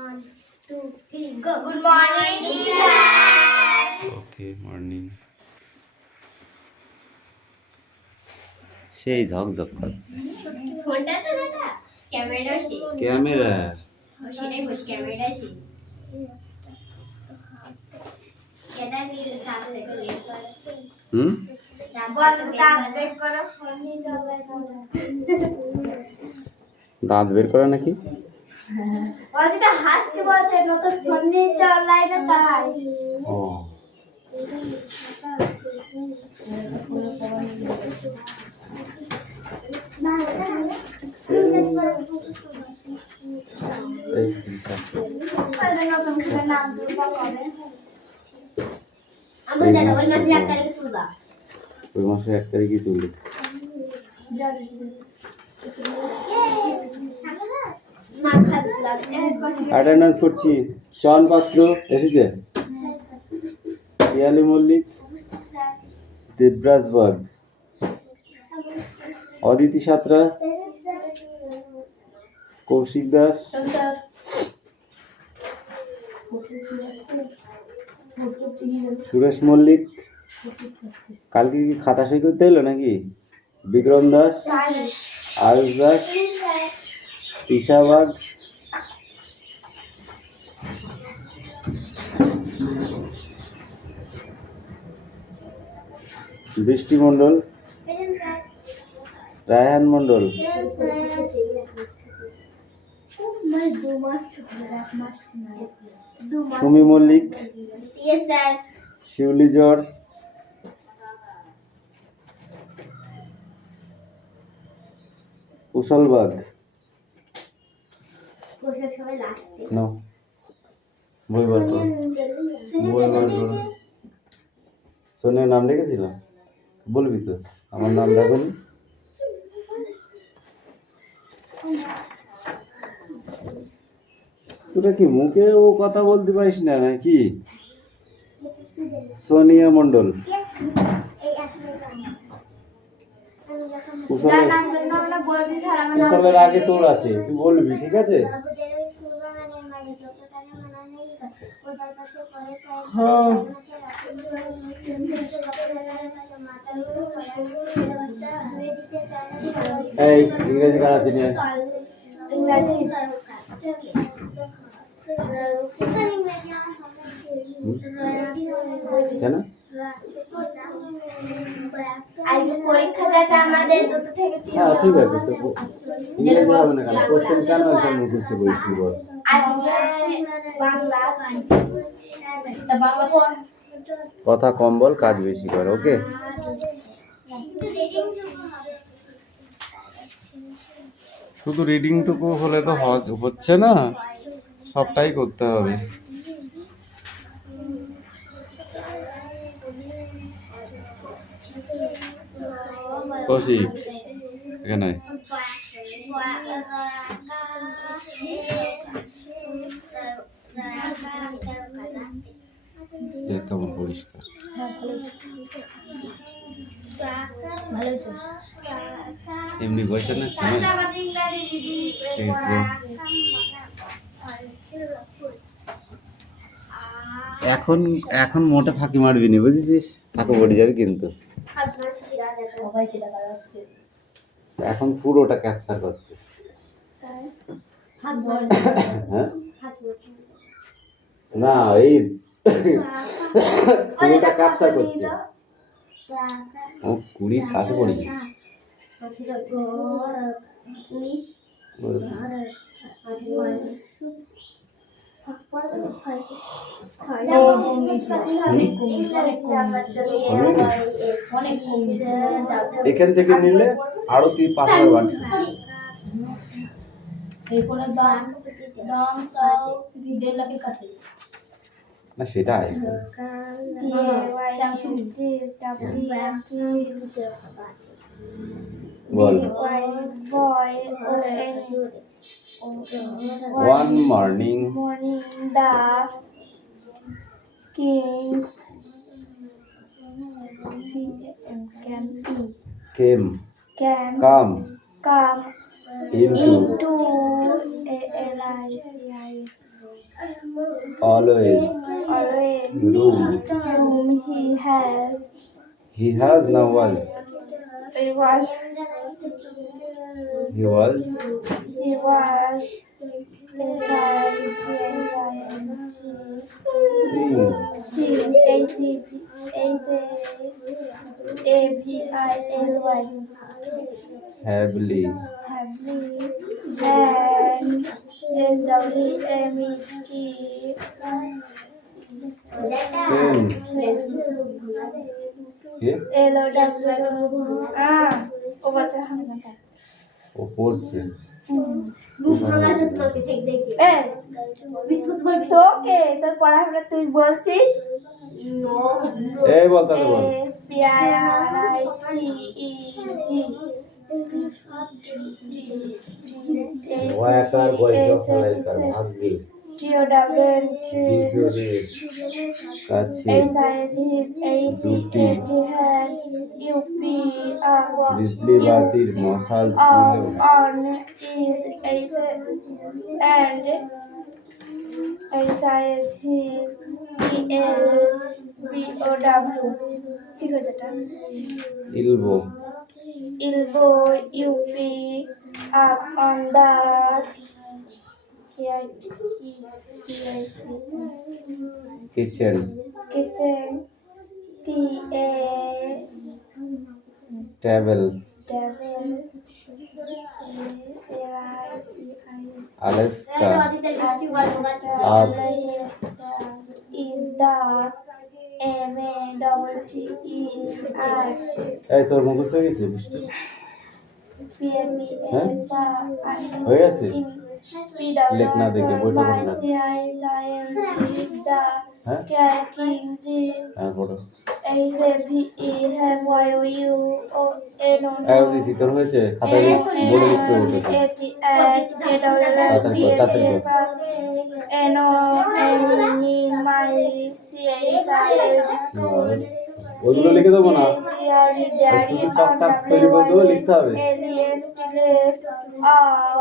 1, 2, 3, go. Good morning, sir. Okay, morning. সেই ঝকঝক করছে ফোনটা তো দাদা ক্যামেরা সে ক্যামেরা সেটাই বলছি ক্যামেরা সে এটা নিয়ে দাঁত থেকে বের করো দাঁত বের করো ফোন নিয়ে চলে দাঁত বের করা নাকি বলছি তো হাসতে বলছে নতুন ফোন নিয়ে চালাই না তাই ও ওই মাসে 1 তারিখে তুলি অ্যাটেন্ডেন্স করছি চয়ন পাত্র এসেছে পিয়ালি মল্লিক দেবরাজ বাগ অদিতি সাঁতরা কৌশিক দাস সুরেশ মল্লিক কালকে কি খাতা সই করতে এলো নাকি বিক্রম দাস আয়ুষ দাস ঈশা বাগ বৃষ্টি মণ্ডল রায়হান মণ্ডল সুমি মল্লিক শিউলি জর কুশল বাগ নো বই বার করো বই বার করো সোনিয়ার নাম লিখেছিল বলবি তো আমার নাম ডাকুনি তোরা কি মুখে ও কথা বলতে পারিস না নাকি সোনিয়া মণ্ডল কুশলের আগে তোর আছে তুই বলবি ঠিক আছে এই ইংরেজি গান আছে নিয়ে কেন পরীক্ষাটা আমাদের দুটো থেকে তিন হ্যাঁ ঠিক আছে তো ইংরেজি হবে না কেন কোশ্চেন কেন আছে মুখস্থ করিস বল আজকে বাংলা কথা কম বল কাজ বেশি কর ওকে শুধু রিডিংটুকু হলে তো হচ্ছে না সবটাই করতে হবে কৌশিক এখানে কেমন পরিষ্কার এমনি বসে না ঠিক আছে এখন এখন মোটে ফাঁকি মারবি না বুঝেছিস ফাঁকা পড়ে যাবে কিন্তু এখন পুরোটা ক্যাপচার করছে হ্যাঁ না এই পুরোটা ক্যাপচার করছে ও 20 কাছে পড়ে গেছে এখান থেকে নিলে আরো 5,000 বাড়ছে না সেটা বল one morning the king came come into Always. Always. Room. Room he has. He has now was. He was. He was. He was. A-C-A-C-A-C-A-V-I-L-Y. Happily. Happily. And S-W-M-E-T. Same. K? L-O-W. ও বাচ্চা হবে না তাই। ও পড়ছে। এই, তোকে তোর পড়াশোনা তুই বলছিস এই বল তাহলে বল। ওয়াকার বয়স ফলাইকার ভাগ্যে কাছে বিজলি বাতির মশাল ছিল ঠিক আছে এটা ইলবো elbow, up, up on that. Kitchen Kitchen, T-A, table table, Alaska is the M-A-T-T-E-R. এই তোর মুখস্থ হয়ে গেছে বৃষ্টি হয়ে গেছে লেখ না দেখে বইটা পড়ে না হ্যাঁ হ্যাঁ পড়ো দিদি তোর হয়েছে খাতায় বোর্ডে লিখতে বলতে ওইগুলো লিখে দেবো না শুধু চাপটা তৈরি করে দেবো লিখতে হবে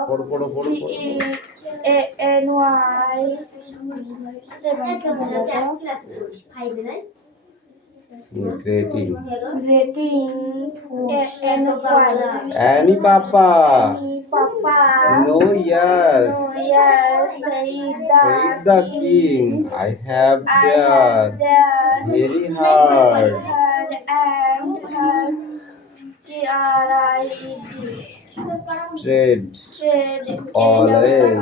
পড়ো পড়ো পড়ো Rating Annie Papa Papa No yes Say the king I have that very hard trade always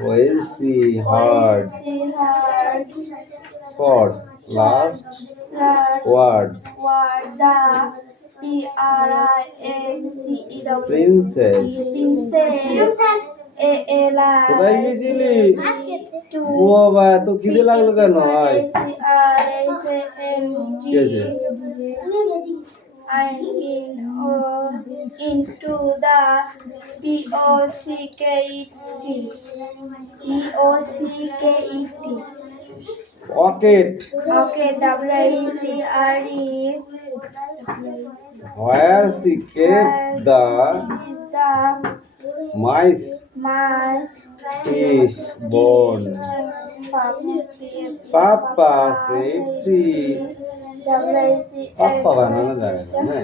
will see hard spots last word princess কোথায় গেছিলি ও বাবা তো খিদে লাগলো কেন আয় কি আছে into the P-O-C-K-E-T pocket okay W-E-C-R-E where she kept the mice fish bone Papa said she Papa বানানো যায় না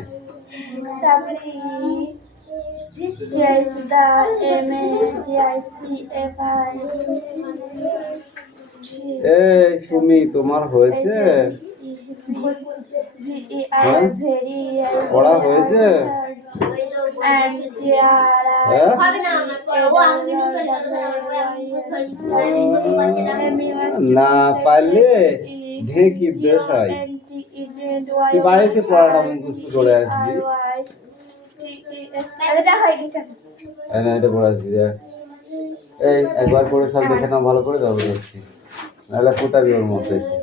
এই সুমি তোমার হয়েছে পড়া হয়েছে না পারলে ঢেকি দেশ হয় তুই বাড়িতে পড়াটা মুখস্থ করে আসবি এটা পড়ে আসবি এই একবার করে সব দেখে নাও ভালো করে যাবো দেখছি নাহলে কোটাবি ওর মতো এসে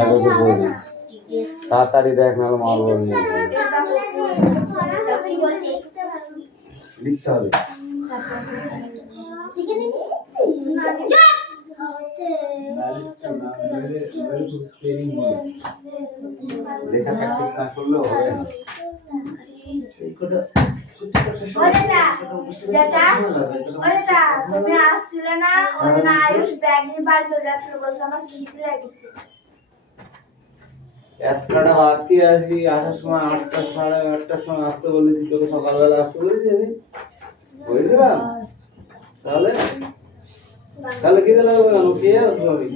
একবার করে দিই তাড়াতাড়ি দেখ নাহলে মাল বলে লিখতে হবে লেখা প্র্যাকটিস না করলেও হবে না যেটা যেটা তুমি আসছিলে না ওই জন্য আয়ুষ ব্যাগ নিয়ে বাড়ি চলে যাচ্ছিল, বলছিল আমার খিদে লেগেছে। একটা ভাত খেয়ে আসবি, আসার সময় 8টা 8:30টার সময় আসতে বলেছি, তোকে সকালবেলা আসতে বলেছি আমি বলেছিলাম। তাহলে তাহলে খিদে লাগবে কেন, খেয়ে আসবো আমি,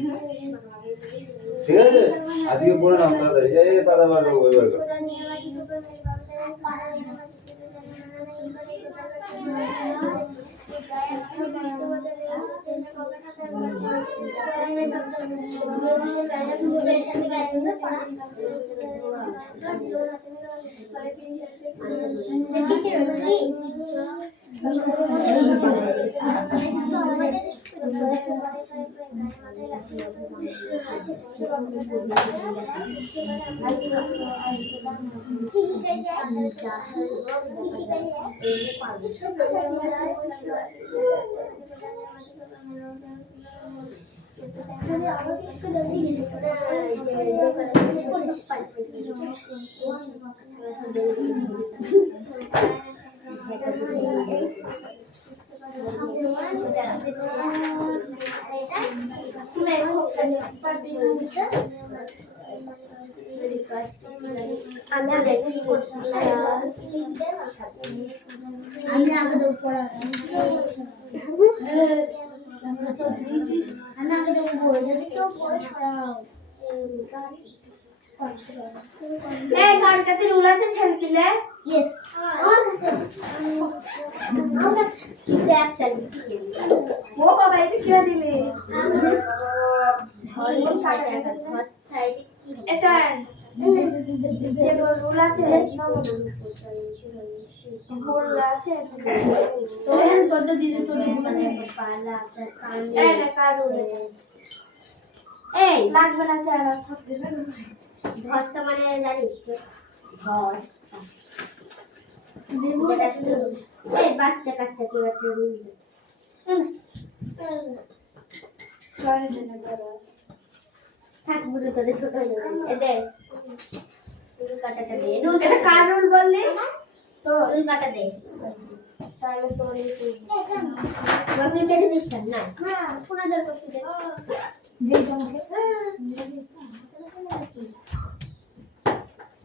ঠিক আছে? আজকে পড়ে নাও তাড়াতাড়ি, এই দাদা বার ওই বার কর। আমি আগে দেবো পড়া, আমি আগে দেবো বই, যদি কেউ পড়ে সরাও। এই কার কাছে রুল আছে ছেলে পিলে? ইয়েস, ও বাবা এটা কি দিলে? যে রুল আছে রুল আছে তোর দিদি তোর রুল আছে পালা এই না কার রুল এই লাগবে না চারা থাকবে না ধস্তা মানে জানিস তো ধস্তা যেটা শুধু এই বাচ্চা কাচ্চা কেউ একটা রুল থাক বুড়ো তোদের ছোট হয়ে যাবে এ দে রুল কাটাটা দে রুল এটা কার রুল বললি তো রুল কাটা দে তাহলে তোর এই বাকি কেটেছিস না না 5000 করতে দে দে তোমাকে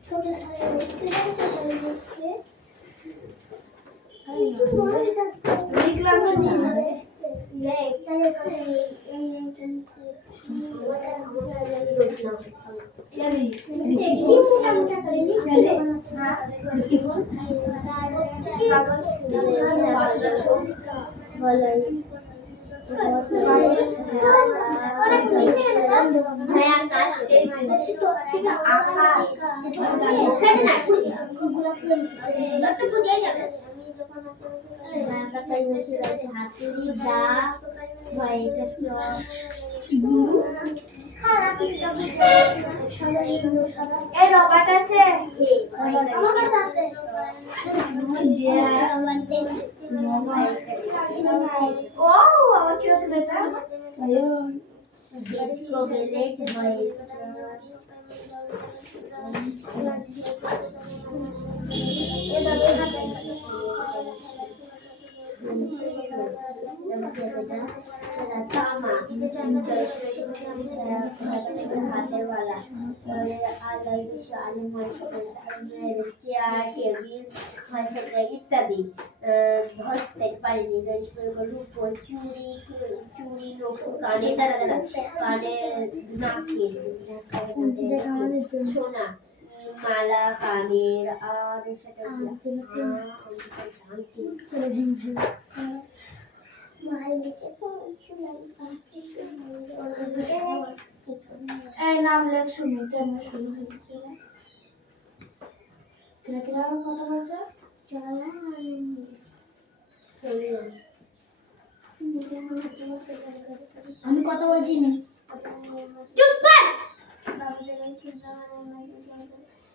ছোট সাইজ দেখলাম শুনলাম এই রবার্ট আছে আমার কাছে আছে ও আমার কি হচ্ছে এটা আয়ো দেখো বেলেট হয় এটা হাতে তামা হাতের বালা আলাই আলু চেয়ার টেবিল ইত্যাদি ধরতে পারিনি রূপো চুড়ি চুড়ি নকুল কানে দাঁড়া দাঁড়া কানে নাকে সোনা মালা কানের আর সেটা এই নাম লেখ শুনি কেমন শুরু হচ্ছে কিরকম কথা বলছো আমি কথা বলছি না চুপ কর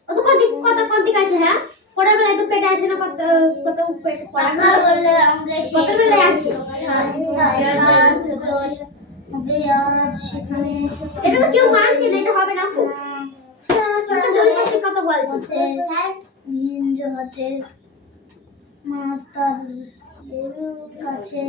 অত কত কত আসে হ্যাঁ পড়া বেলা তো পেটে আসে না কত কত পেট পড়া বললে আমাদের কত বেলা আসে 7 10 সেখানে এটা তো কেউ মানছে না এটা হবে না খুব স্যার কথা বলছি স্যার হিন্দু হতে মাতার কাছে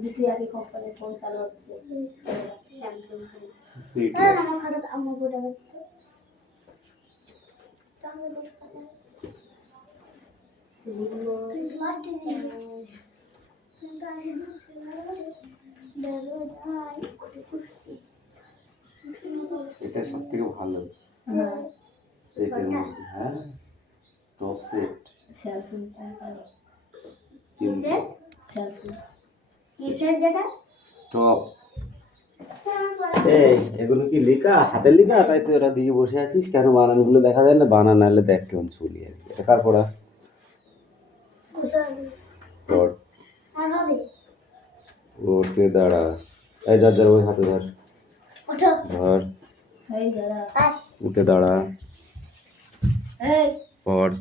দ্বিতীয় আগে কোম্পানির ফোন চালু হচ্ছে স্যামসাং আমার খাতা আমার বোঝা যাচ্ছে এটা সব থেকে ভালো সেটের মধ্যে। হ্যাঁ, টপ সেট স্যামসাং কিন্তু কিসের যেটা টপ। এই এগুলো কি লেখা, হাতের লেখা? তাই তো এরা দিয়ে বসে আছিস কেন? বানানগুলো দেখা যায় না? বানান নাহলে দেখ কেমন ছুলি আর কি। এটা কার পড়া? তোর। আর হবে উঠে দাঁড়া। এই ধর ধর, ওই হাতে ধর, ওঠো ধর, এই দাঁড়া উঠে দাঁড়া, এই পড়,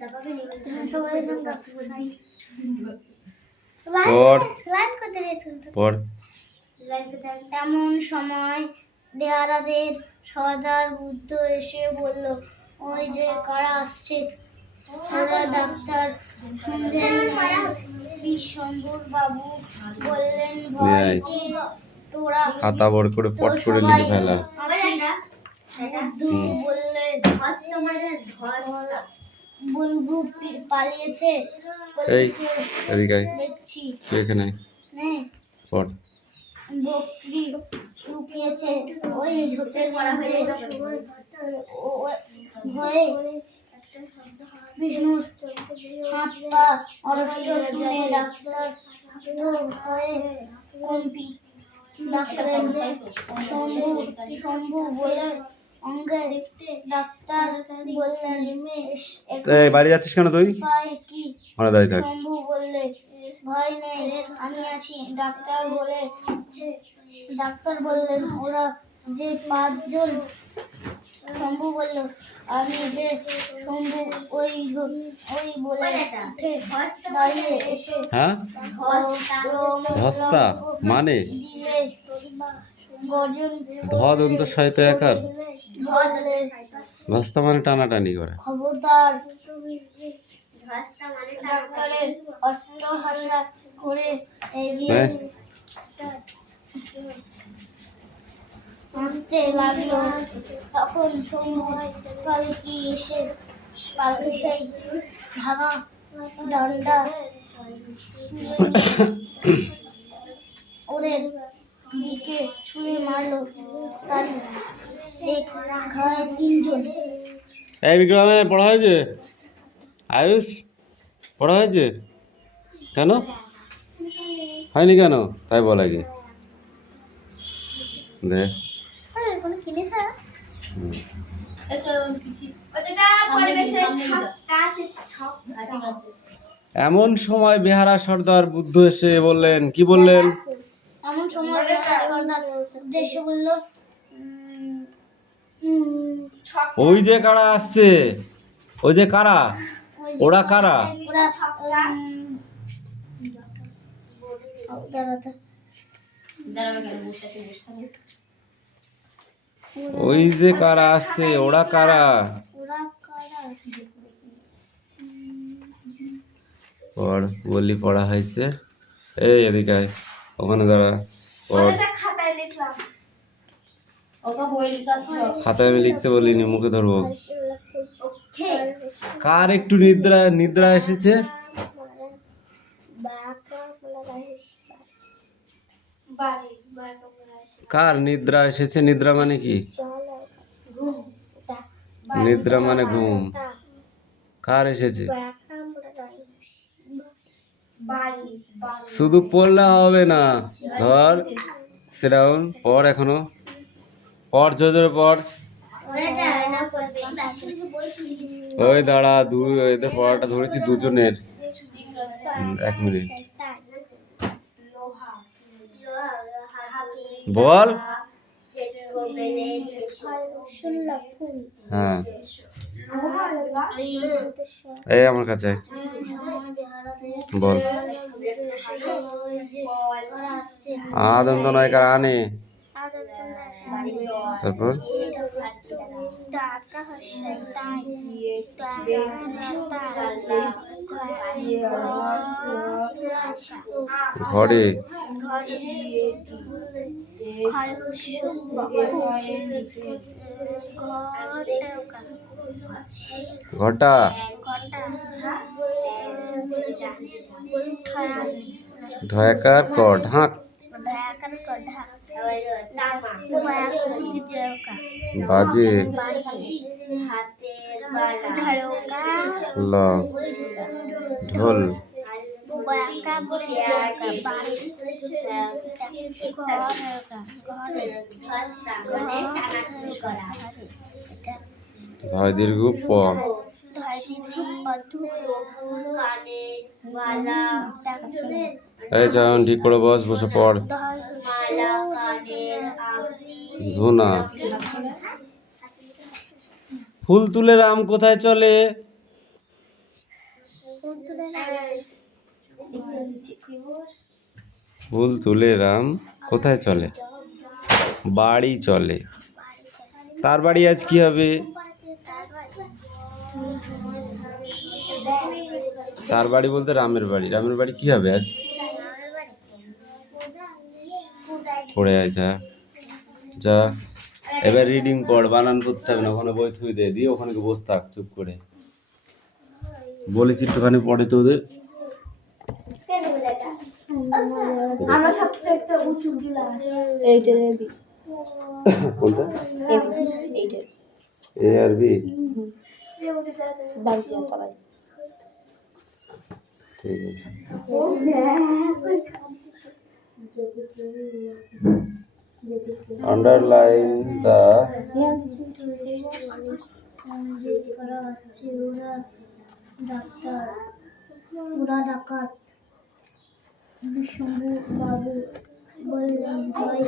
দাবাকে নিয়ে সবাই নাম ডাকতে বলবি পড়, লাইন করতে গেছিল পড়। এমন সময় বেহারাদের সর্দার বুদ্ধ এসে বলল, ওই যে কারা আসছে। ওরা ডাক্তার শুনলেন বিশ্বম্ভর বাবু বললেন, ভয় কি তোরা খাতা বড় করে পট করে লিখে ফেলা। বুদ্ধ বললে বলগু পালিয়েছে এই এদিকে আয়, দেখছি তুই এখানে নে পড়। বকরি লুকিয়েছে ওই ঝোপের মধ্যে ভয়ে বিষ্ণুর হাত পা অরষ্ট শুনে ডাক্তার তো ভয়ে কম্পি ডাক্তারের শম্ভু বলে অঙ্গে ডাক্তার বললেন, এই বাড়ি যাচ্ছিস কেন তুই? ভয় কি? ওখানে দাঁড়িয়ে থাক। শম্ভু বললে, ভয় নেই, আমি আছি। ডাক্তার বললেন, ওরা যে 5 জন। শম্ভু বলল, আমি যে। শম্ভু ওই বলে উঠে দাঁড়িয়ে এসে হ্যাঁ, ধস্তা মানে দিলে গর্জন ধদন্ত সাহিত্য একার। বললে, ধস্তা মানে টানাটানি করা। খবরদার। ডাক্তারের অট্টহাস্য করে এগিয়ে হ্যাঁ। আসতে লাগলো। তখন শম্ভু পালকি এসে সেই ভাঙা ডান্ডা ওদের দিকে ছুঁড়ে মারলো। তারই দেখায় 3 জন। এই বিক্রমে পড়া হয়েছে? আয়ুষ পড়া হয়েছে? কেন হয়নি? কেন তাই বল আগে দে। কোনো জিনিস আছে? এমন সময় বেহারা সর্দার বুদ্ধ এসে বললেন, কি বললেন? এমন সময় সর্দার উদ্দেশ্যে বলল, ওই যে কারা আসছে, ওই যে কারা, ওরা কারা? ওরা ওই যে কারা আসছে, ওরা কারা? পড় বললি পড়া হয়েছে। এই এদিকে আয়, ওখানে দাঁড়া, পড়। খাতায় আমি লিখতে বলিনি, মুখে ধরবো। কার একটু নিদ্রা এসেছে? কার নিদ্রা এসেছে? নিদ্রা মানে কি? নিদ্রা মানে ঘুম। কার এসেছে? শুধু পড়লে হবে না, ধর সেটাউন পড়, এখনো পড়, জোরে জোরে পড়। ওই দাঁড়া, এদের পড়াটা ধরেছি দুজনের। 1 মিনিট বল। হ্যাঁ, এই আমার কাছে বল। আদন্ত নয়কার আনে, তারপর ঘরে, ঘটা, ঢয়াকার ক, ঢাক, বাজে, ল, ঢোল, ধয় দীর্ঘ প, এই চয়ন ঠিক করে বস, বসে পড়। ধুনা, ফুল তুলে রাম কোথায় চলে? ফুল তুলে রাম কোথায় চলে? বাড়ি চলে। তার বাড়ি আজ কি হবে? তার বাড়ি বলতে রামের বাড়ি। রামের বাড়ি কি হবে আজ? পড়ে আয় যা, যা এবার রিডিং পড়, বানান করতে হবে না, ওখানে বই থুই দিয়ে দিয়ে ওখানে বসে থাক চুপ করে। বলেছি একটুখানি পড়ে তো ওদের। আমরা সবচেয়ে একটা উঁচু গিলাস এইটা দেবি কোনটা? এইটা এ আর বি, বাড়িতে পালাই ঠিক আছে। আন্ডারলাইন দা, ওরা ডাকাত বিষ্ণু বাবু বললেন ভয়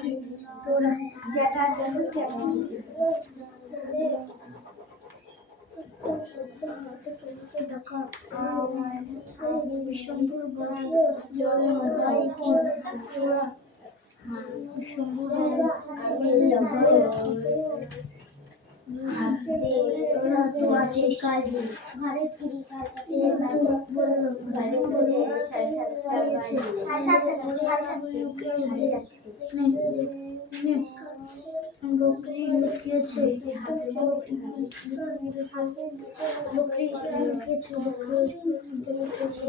কি তোরা যেটা জানো কেমন বিষ্ণুর বড় জল ভয় কি তোরা বিষ্ণুর ওরা তো আছে কাজে ঘরে ফিরি বকরি লুকিয়েছে, বকরি লুকিয়েছে,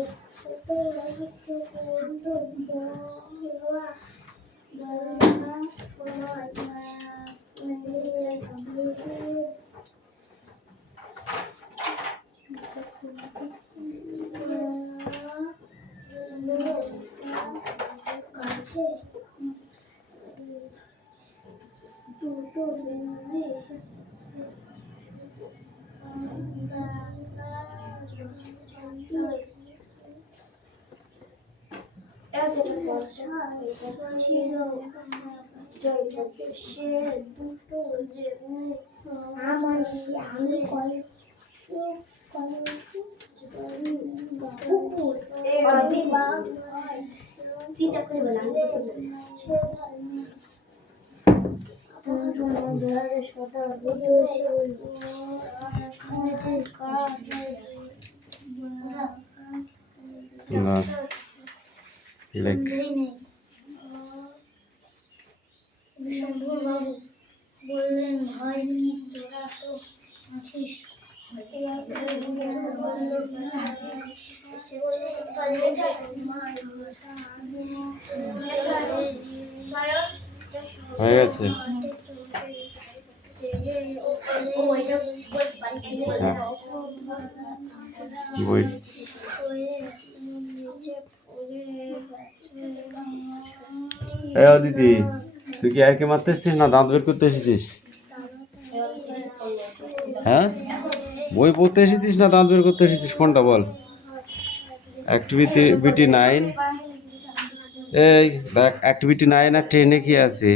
না লেখ শম্ভুবাবু বললেন ভয় কি তোরা তো আছিস হয়ে গেছে। বই এ দিদি, তুই কি আর কি মারতে এসেছিস না দাঁত বের করতে এসেছিস? হ্যাঁ, বই পড়তে এসেছিস না দাঁত বের করতে এসেছিস, কোনটা বল? অ্যাক্টিভিটি 9, এই দেখ অ্যাক্টিভিটি 9 আর 10 কি আছে?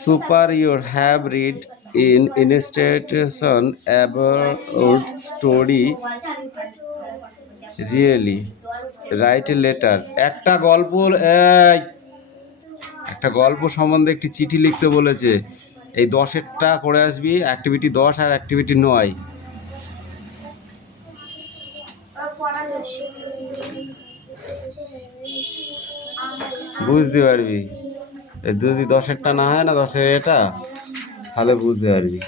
Super your have read in institution about story really write a letter একটা গল্প এই একটা গল্প সম্বন্ধে একটি চিঠি লিখতে বলেছে এই 10-এরটা করে আসবি অ্যাক্টিভিটি 10 আর অ্যাক্টিভিটি 9 বুঝতে পারবি যদি 10-এরটা না হয় না 10-এর এটা তাহলে বুঝতে পারবি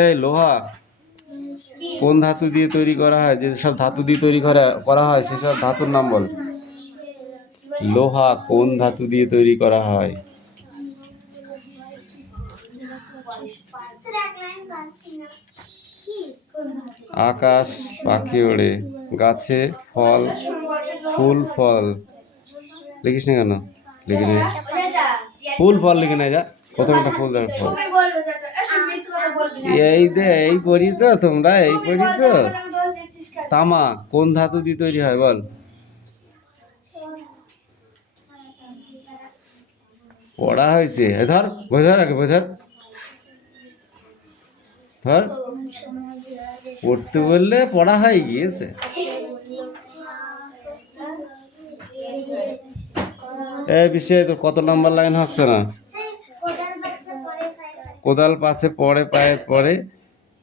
এই লোহা কোন ধাতু দিয়ে তৈরি করা হয় যেসব ধাতু দিয়ে তৈরি করা হয় সেসব ধাতুর নাম বল লোহা কোন ধাতু দিয়ে তৈরি করা হয় আকাশ পাখি ওড়ে গাছে ফল ফুল ফল লিখিস না কেন লিখি নে ফুল ফল লিখে না যা প্রথমটা ফুল দেখ ফল এই পড়িয়েছ তোমরা এই পড়িয়েছ তামা কোন ধাতু দিয়ে তৈরি হয় বল পড়া হয়েছে ধর বই ধর আগে বই ধর ধর পড়তে বললে পড়া হয়ে গিয়েছে এই বিষয়ে তোর কত নাম্বার লাইন হচ্ছে না কোদাল পাছে পড়ে পায়ে পড়ে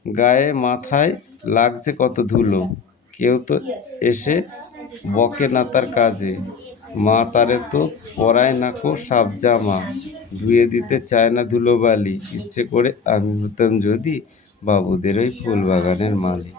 গায়ে মাথায় লাগছে কত ধুলো কেউ তো এসে বকে না তার কাজে মা তারে তো পরায় না কো সাপ জামা ধুয়ে দিতে চায় না ধুলোবালি ইচ্ছে করে আমি হতাম যদি বাবুদের ওই ফুল বাগানের মালিক